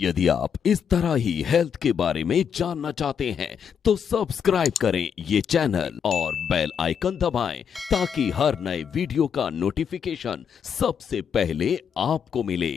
यदि आप इस तरह ही हेल्थ के बारे में जानना चाहते हैं तो सब्सक्राइब करें ये चैनल और बेल आइकन दबाएं ताकि हर नए वीडियो का नोटिफिकेशन सबसे पहले आपको मिले।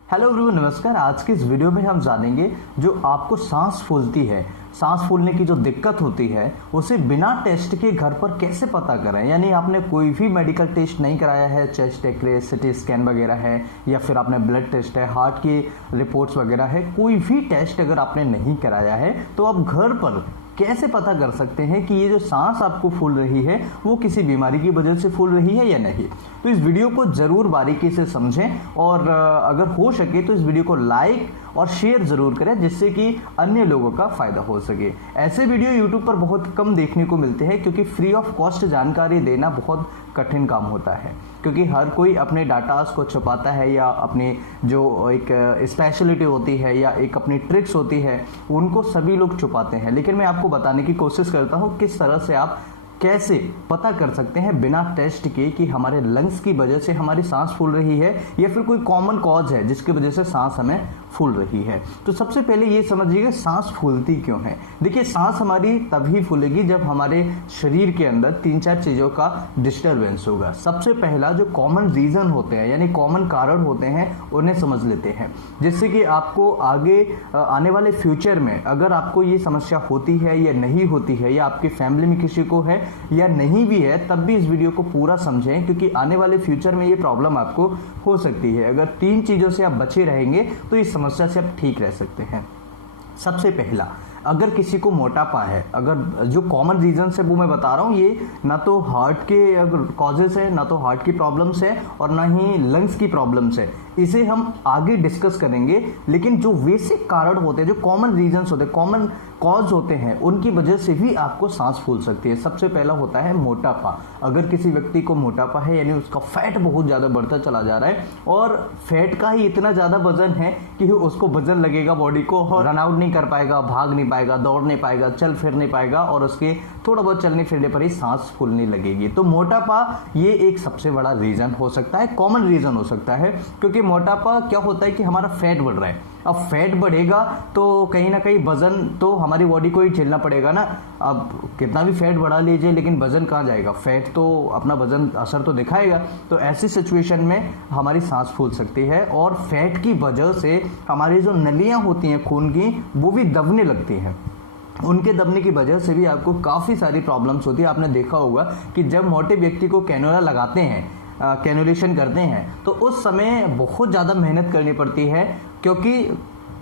हेलो एवरीवन, नमस्कार। आज की इस वीडियो में हम जानेंगे जो आपको सांस फूलती है, सांस फूलने की जो दिक्कत होती है उसे बिना टेस्ट के घर पर कैसे पता करें। यानी आपने कोई भी मेडिकल टेस्ट नहीं कराया है, चेस्ट एक्सरे, सिटी स्कैन वगैरह है, या फिर आपने ब्लड टेस्ट है, हार्ट की रिपोर्ट्स वगैरह है, कोई भी टेस्ट अगर आपने नहीं कराया है तो आप घर पर कैसे पता कर सकते हैं कि ये जो सांस आपको फूल रही है वो किसी बीमारी की वजह से फूल रही है या नहीं। तो इस वीडियो को जरूर बारीकी से समझें और अगर हो सके तो इस वीडियो को लाइक और शेयर जरूर करें जिससे कि अन्य लोगों का फायदा हो सके। ऐसे वीडियो यूट्यूब पर बहुत कम देखने को मिलते हैं क्योंकि फ्री ऑफ कॉस्ट जानकारी देना बहुत कठिन काम होता है, क्योंकि हर कोई अपने डाटास को छुपाता है या अपनी जो एक स्पेशलिटी होती है या एक अपनी ट्रिक्स होती है उनको सभी लोग छुपाते हैं। लेकिन मैं आपको बताने की कोशिश करता हूँ किस तरह से आप कैसे पता कर सकते हैं बिना टेस्ट के कि हमारे लंग्स की वजह से हमारी सांस फूल रही है या फिर कोई कॉमन कॉज है जिसकी वजह से सांस हमें फूल रही है। तो सबसे पहले ये समझिएगा सांस फूलती क्यों है। देखिए, सांस हमारी तभी फूलेगी जब हमारे शरीर के अंदर 3-4 चीज़ों का डिस्टर्बेंस होगा। सबसे पहला जो कॉमन रीज़न होते हैं यानी कॉमन कारण होते हैं उन्हें समझ लेते हैं, जिससे कि आपको आगे आने वाले फ्यूचर में अगर आपको ये समस्या होती है या नहीं होती है या आपकी फैमिली में किसी को है या नहीं भी है तब भी इस वीडियो को पूरा समझें, क्योंकि आने वाले फ्यूचर में ये प्रॉब्लम आपको हो सकती है। अगर 3 चीज़ों से आप बचे रहेंगे तो इस समस्या से आप ठीक रह सकते हैं। सबसे पहला, अगर किसी को मोटापा है, अगर जो कॉमन रीजन है वो मैं बता रहा हूँ, ये ना तो हार्ट के अगर कॉजेस है, ना तो हार्ट की प्रॉब्लम्स है और ना ही लंग्स की प्रॉब्लम्स है, इसे हम आगे डिस्कस करेंगे। लेकिन जो बेसिक कारण होते हैं, जो कॉमन रीजंस होते हैं, कॉमन कॉज होते हैं, उनकी वजह से भी आपको सांस फूल सकती है। सबसे पहला होता है मोटापा। अगर किसी व्यक्ति को मोटापा है यानी उसका फैट बहुत ज़्यादा बढ़ता चला जा रहा है और फैट का ही इतना ज़्यादा वजन है कि उसको वजन लगेगा बॉडी को और रन आउट नहीं कर पाएगा, भाग नहीं पाएगा, दौड़ नहीं पाएगा, चल फिर नहीं पाएगा और उसके थोड़ा बहुत चलने फिरने पर ही सांस फूलने लगेगी। तो मोटापा ये एक सबसे बड़ा रीज़न हो सकता है, कॉमन रीज़न हो सकता है, क्योंकि मोटापा क्या होता है कि हमारा फैट बढ़ रहा है। अब फैट बढ़ेगा तो कहीं ना कहीं वजन तो हमारी बॉडी को ही झेलना पड़ेगा ना। अब कितना भी फैट बढ़ा लीजिए लेकिन वजन कहाँ जाएगा, फैट तो अपना वजन असर तो दिखाएगा। तो ऐसी सिचुएशन में हमारी सांस फूल सकती है और फैट की वजह से हमारी जो नलियाँ होती हैं खून की वो भी दबने लगती हैं। उनके दबने की वजह से भी आपको काफ़ी सारी प्रॉब्लम्स होती है। आपने देखा होगा कि जब मोटे व्यक्ति को कैनोला लगाते हैं, कैनुलेशन करते हैं, तो उस समय बहुत ज़्यादा मेहनत करनी पड़ती है, क्योंकि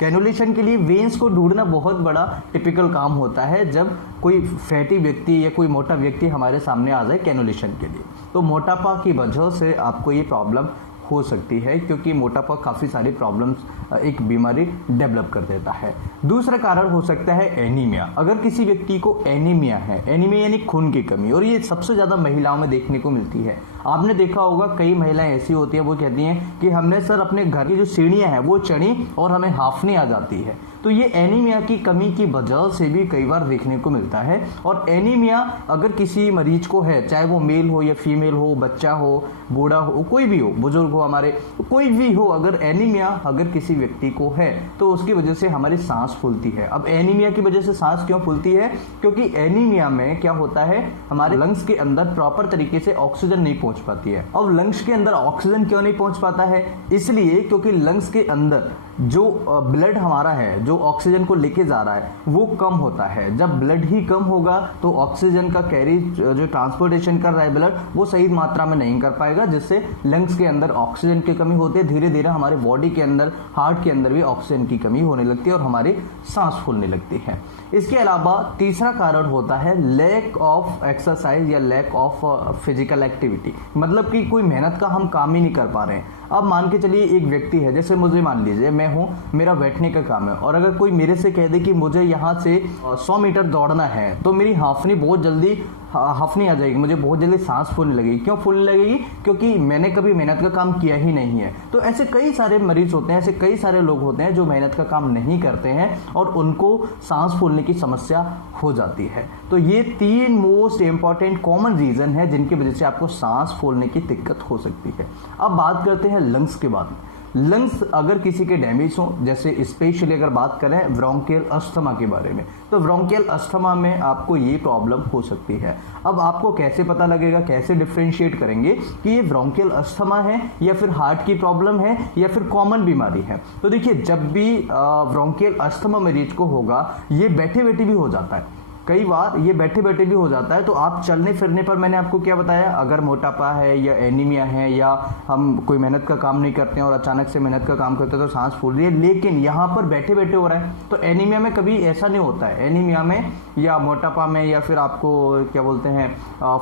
कैनुलेशन के लिए वेन्स को ढूंढना बहुत बड़ा टिपिकल काम होता है जब कोई फैटी व्यक्ति या कोई मोटा व्यक्ति हमारे सामने आ जाए कैनुलेशन के लिए। तो मोटापा की वजह से आपको ये प्रॉब्लम हो सकती है, क्योंकि मोटापा काफ़ी सारी प्रॉब्लम्स एक बीमारी डेवलप कर देता है। दूसरा कारण हो सकता है एनीमिया। अगर किसी व्यक्ति को एनीमिया है, एनीमिया यानी खून की कमी, और ये सबसे ज़्यादा महिलाओं में देखने को मिलती है। आपने देखा होगा कई महिलाएं ऐसी होती हैं वो कहती हैं कि हमने सर अपने घर की जो सीढ़ियाँ हैं वो चढ़ी और हमें हांफने आ जाती है। तो ये एनीमिया की कमी की वजह से भी कई बार देखने को मिलता है। और एनीमिया अगर किसी मरीज को है, चाहे वो मेल हो या फीमेल हो, बच्चा हो, बूढ़ा हो, कोई भी हो, बुजुर्ग हो, हमारे कोई भी हो, अगर एनीमिया अगर किसी व्यक्ति को है तो उसकी वजह से हमारी सांस फूलती है। अब एनीमिया की वजह से सांस क्यों फूलती है? क्योंकि एनीमिया में क्या होता है, हमारे लंग्स के अंदर प्रॉपर तरीके से ऑक्सीजन नहीं पहुंच पाती है। अब लंग्स के अंदर ऑक्सीजन क्यों नहीं पहुंच पाता है? इसलिए क्योंकि लंग्स के अंदर जो ब्लड हमारा है, जो ऑक्सीजन को लेके जा रहा है, वो कम होता है। जब ब्लड ही कम होगा तो ऑक्सीजन का कैरी जो ट्रांसपोर्टेशन कर रहा है ब्लड, वो सही मात्रा में नहीं कर पाएगा, जिससे लंग्स के अंदर ऑक्सीजन की कमी होती है। धीरे धीरे हमारे बॉडी के अंदर, हार्ट के अंदर भी ऑक्सीजन की कमी होने लगती है और हमारी सांस फूलने लगती है। इसके अलावा तीसरा कारण होता है लैक ऑफ एक्सरसाइज या लैक ऑफ फिजिकल एक्टिविटी, मतलब कि कोई मेहनत का हम काम ही नहीं कर पा रहे हैं। अब मान के चलिए एक व्यक्ति है, जैसे मुझे मान लीजिए मैं हूँ, मेरा बैठने का काम है, और अगर कोई मेरे से कह दे कि मुझे यहाँ से 100 मीटर दौड़ना है तो मेरी हांफनी बहुत जल्दी हांफनी आ जाएगी, मुझे बहुत जल्दी सांस फूलने लगेगी। क्यों फूलने लगेगी? क्योंकि मैंने कभी मेहनत का काम किया ही नहीं है। तो ऐसे कई सारे मरीज होते हैं, ऐसे कई सारे लोग होते हैं जो मेहनत का काम नहीं करते हैं और उनको सांस फूलने की समस्या हो जाती है। तो ये 3 मोस्ट इंपॉर्टेंट कॉमन रीजन है जिनकी वजह से आपको सांस फूलने की दिक्कत हो सकती है। अब बात करते हैं लंग्स के बाद। लंग्स अगर किसी के डैमेज हो, जैसे स्पेशली अगर बात करें ब्रोंकियल अस्थमा के बारे में, तो ब्रोंकियल अस्थमा में आपको ये प्रॉब्लम हो सकती है। अब आपको कैसे पता लगेगा, कैसे डिफरेंशिएट करेंगे कि ये ब्रोंकियल अस्थमा है या फिर हार्ट की प्रॉब्लम है या फिर कॉमन बीमारी है? तो देखिए, जब भी ब्रोंकियल अस्थमा मरीज को होगा, ये बैठे बैठे भी हो जाता है, कई बार ये बैठे बैठे भी हो जाता है। तो आप चलने फिरने पर, मैंने आपको क्या बताया, अगर मोटापा है या एनीमिया है या हम कोई मेहनत का काम नहीं करते हैं और अचानक से मेहनत का काम करते हैं तो सांस फूल रही है, लेकिन यहाँ पर बैठे बैठे हो रहा है, तो एनीमिया में कभी ऐसा नहीं होता है। एनीमिया में या मोटापा में या फिर आपको क्या बोलते हैं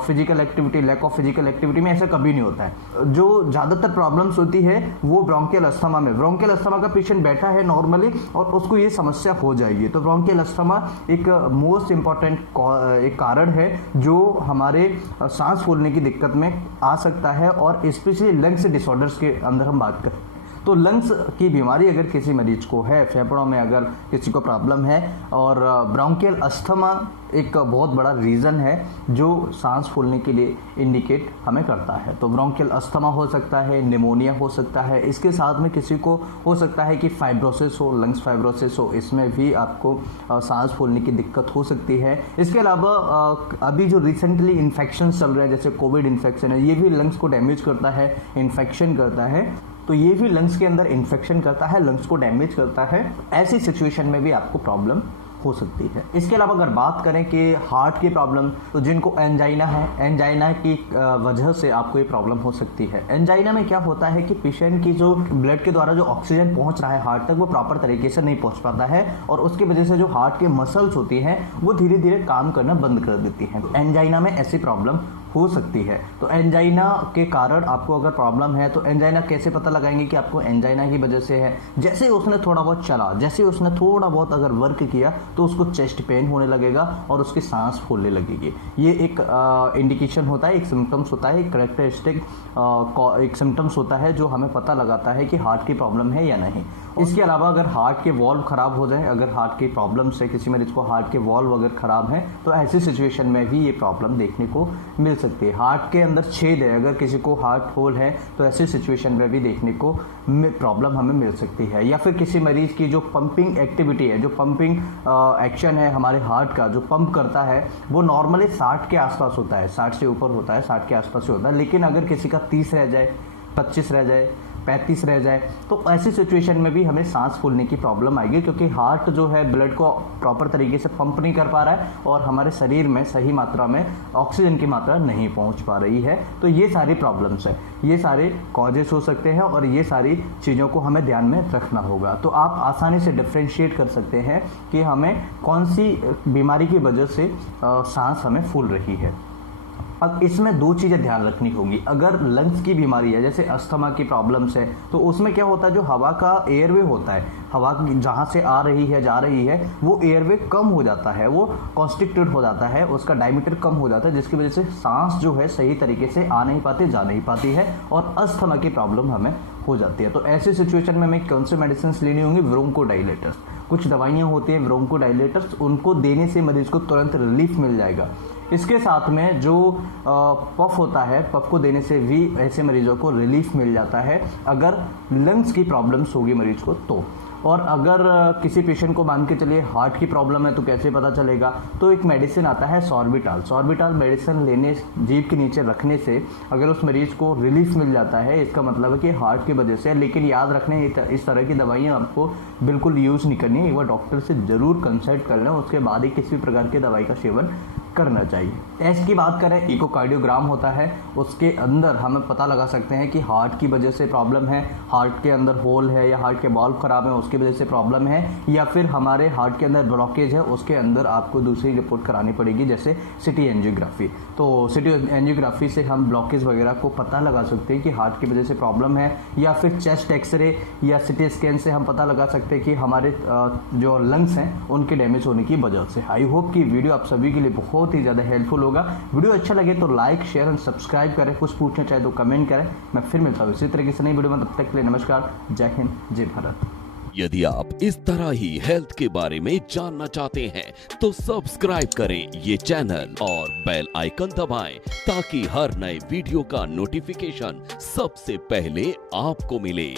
physical activity, lack of physical activity में ऐसा कभी नहीं होता है। जो ज़्यादातर प्रॉब्लम्स होती है वो ब्रोंकियल अस्थमा में, ब्रोंकियल अस्थमा का पेशेंट बैठा है नॉर्मली और उसको ये समस्या हो जाएगी, तो ब्रोंकियल अस्थमा एक मोस्ट एक कारण है जो हमारे सांस फूलने की दिक्कत में आ सकता है। और स्पेशली लंग्स डिसऑर्डर्स के अंदर हम बात करें तो लंग्स की बीमारी अगर किसी मरीज को है, फेफड़ों में अगर किसी को प्रॉब्लम है, और ब्रोंकियल अस्थमा एक बहुत बड़ा रीज़न है जो सांस फूलने के लिए इंडिकेट हमें करता है। तो ब्रोंकियल अस्थमा हो सकता है, निमोनिया हो सकता है, इसके साथ में किसी को हो सकता है कि फाइब्रोसिस हो, लंग्स फाइब्रोसिस हो, इसमें भी आपको सांस फूलने की दिक्कत हो सकती है। इसके अलावा अभी जो रिसेंटली इन्फेक्शन चल रहे हैं, जैसे कोविड इन्फेक्शन है, ये भी लंग्स को डैमेज करता है, इन्फेक्शन करता है, तो ये भी लंग्स के अंदर इन्फेक्शन करता है, लंग्स को डैमेज करता है। ऐसी सिचुएशन में भी आपको प्रॉब्लम हो सकती है। इसके अलावा अगर बात करें कि हार्ट की प्रॉब्लम, तो जिनको एंजाइना है, एंजाइना की वजह से आपको ये प्रॉब्लम हो सकती है। एंजाइना में क्या होता है कि पेशेंट की जो ब्लड के द्वारा जो ऑक्सीजन पहुंच रहा है हार्ट तक, वो प्रॉपर तरीके से नहीं पहुंच पाता है और उसकी वजह से जो हार्ट के मसल्स होती हैं वो धीरे धीरे काम करना बंद कर देती हैं। तो एंजाइना में ऐसी प्रॉब्लम हो सकती है। तो एंजाइना के कारण आपको अगर प्रॉब्लम है, तो एंजाइना कैसे पता लगाएंगे कि आपको एंजाइना की वजह से है? जैसे उसने थोड़ा बहुत चला, जैसे उसने थोड़ा बहुत अगर वर्क किया तो उसको चेस्ट पेन होने लगेगा और उसकी सांस फूलने लगेगी। ये एक इंडिकेशन होता है, एक सिम्टम्स होता है, एक करेक्टरिस्टिक एक सिम्टम्स होता है जो हमें पता लगाता है कि हार्ट की प्रॉब्लम है या नहीं। इसके अलावा अगर हार्ट के वॉल्व खराब हो जाए, अगर हार्ट की प्रॉब्लम से किसी मरीज को हार्ट के वॉल्व अगर खराब है, तो ऐसी सिचुएशन में भी ये प्रॉब्लम देखने को मिल सकती है। हार्ट के अंदर छेद है, अगर किसी को हार्ट होल है, तो ऐसी सिचुएशन में भी देखने को प्रॉब्लम हमें मिल सकती है। या फिर किसी मरीज की जो पंपिंग एक्टिविटी है, जो पंपिंग एक्शन है हमारे हार्ट का, जो पंप करता है, वो नॉर्मली 60 के आसपास होता है, 60 से ऊपर होता है, 60 के आसपास होता है। लेकिन अगर किसी का 30 रह जाए, 25 रह जाए, 35 रह जाए, तो ऐसी सिचुएशन में भी हमें सांस फूलने की प्रॉब्लम आएगी, क्योंकि हार्ट जो है ब्लड को प्रॉपर तरीके से पंप नहीं कर पा रहा है और हमारे शरीर में सही मात्रा में ऑक्सीजन की मात्रा नहीं पहुंच पा रही है। तो ये सारी प्रॉब्लम्स है, ये सारे कॉजेस हो सकते हैं और ये सारी चीज़ों को हमें ध्यान में रखना होगा। तो आप आसानी से डिफ्रेंशिएट कर सकते हैं कि हमें कौन सी बीमारी की वजह से सांस हमें फूल रही है। अब इसमें दो चीज़ें ध्यान रखनी होगी। अगर लंग्स की बीमारी है, जैसे अस्थमा की प्रॉब्लम्स है, तो उसमें क्या होता है, जो हवा का एयरवे होता है, हवा जहाँ से आ रही है जा रही है, वो एयरवे कम हो जाता है, वो कॉन्स्ट्रिक्टेड हो जाता है, उसका डायमीटर कम हो जाता है, जिसकी वजह से सांस जो है सही तरीके से आ नहीं पाती, जा नहीं पाती है और अस्थमा की प्रॉब्लम हमें हो जाती है। तो ऐसी सिचुएशन में हमें कौन से मेडिसिन लेनी होंगी? ब्रोंकोडाइलेटर्स। कुछ दवाइयाँ होती हैं ब्रोंकोडाइलेटर्स, उनको देने से मरीज को तुरंत रिलीफ मिल जाएगा। इसके साथ में जो पफ होता है, पफ को देने से भी ऐसे मरीजों को रिलीफ मिल जाता है अगर लंग्स की प्रॉब्लम्स होगी मरीज को तो। और अगर किसी पेशेंट को मान के चलिए हार्ट की प्रॉब्लम है, तो कैसे पता चलेगा? तो एक मेडिसिन आता है सॉर्बिटाल। सॉर्बिटाल मेडिसिन लेने, जीभ के नीचे रखने से अगर उस मरीज को रिलीफ मिल जाता है, इसका मतलब है कि हार्ट की वजह से। लेकिन याद रखने, इस तरह की दवाइयाँ आपको बिल्कुल यूज़ नहीं करनी है, एक बार डॉक्टर से ज़रूर कंसल्ट कर लें, उसके बाद ही किसी प्रकार की दवाई का सेवन करना चाहिए। टेस्ट की बात करें, इकोकार्डियोग्राम होता है, उसके अंदर हमें पता लगा सकते हैं कि हार्ट की वजह से प्रॉब्लम है, हार्ट के अंदर होल है या हार्ट के वाल्व खराब है उसकी वजह से प्रॉब्लम है, या फिर हमारे हार्ट के अंदर ब्लॉकेज है, उसके अंदर आपको दूसरी रिपोर्ट करानी पड़ेगी, जैसे सिटी एंजियोग्राफी। तो सिटी एंजियोग्राफी से हम ब्लॉकेज वगैरह को पता लगा सकते हैं कि हार्ट की वजह से प्रॉब्लम है, या फिर चेस्ट एक्सरे या सिटी स्कैन से हम पता लगा सकते हैं कि हमारे जो लंग्स हैं उनके डैमेज होने की वजह से। आई होप कि वीडियो आप सभी के लिए बहुत ही ज़्यादा हेल्पफुल होगा। वीडियो अच्छा लगे तो लाइक, शेयर और सब्सक्राइब करें, कुछ पूछना चाहे तो कमेंट करें। मैं फिर मिलता हूँ इसी तरीके से नई वीडियो में, तब तक के लिए नमस्कार, जय हिंद, जय भारत। यदि आप इस तरह ही हेल्थ के बारे में जानना चाहते हैं तो सब्सक्राइब करें ये चैनल और बेल आइकन दबाएं ताकि हर नए वीडियो का नोटिफिकेशन सबसे पहले आपको मिले।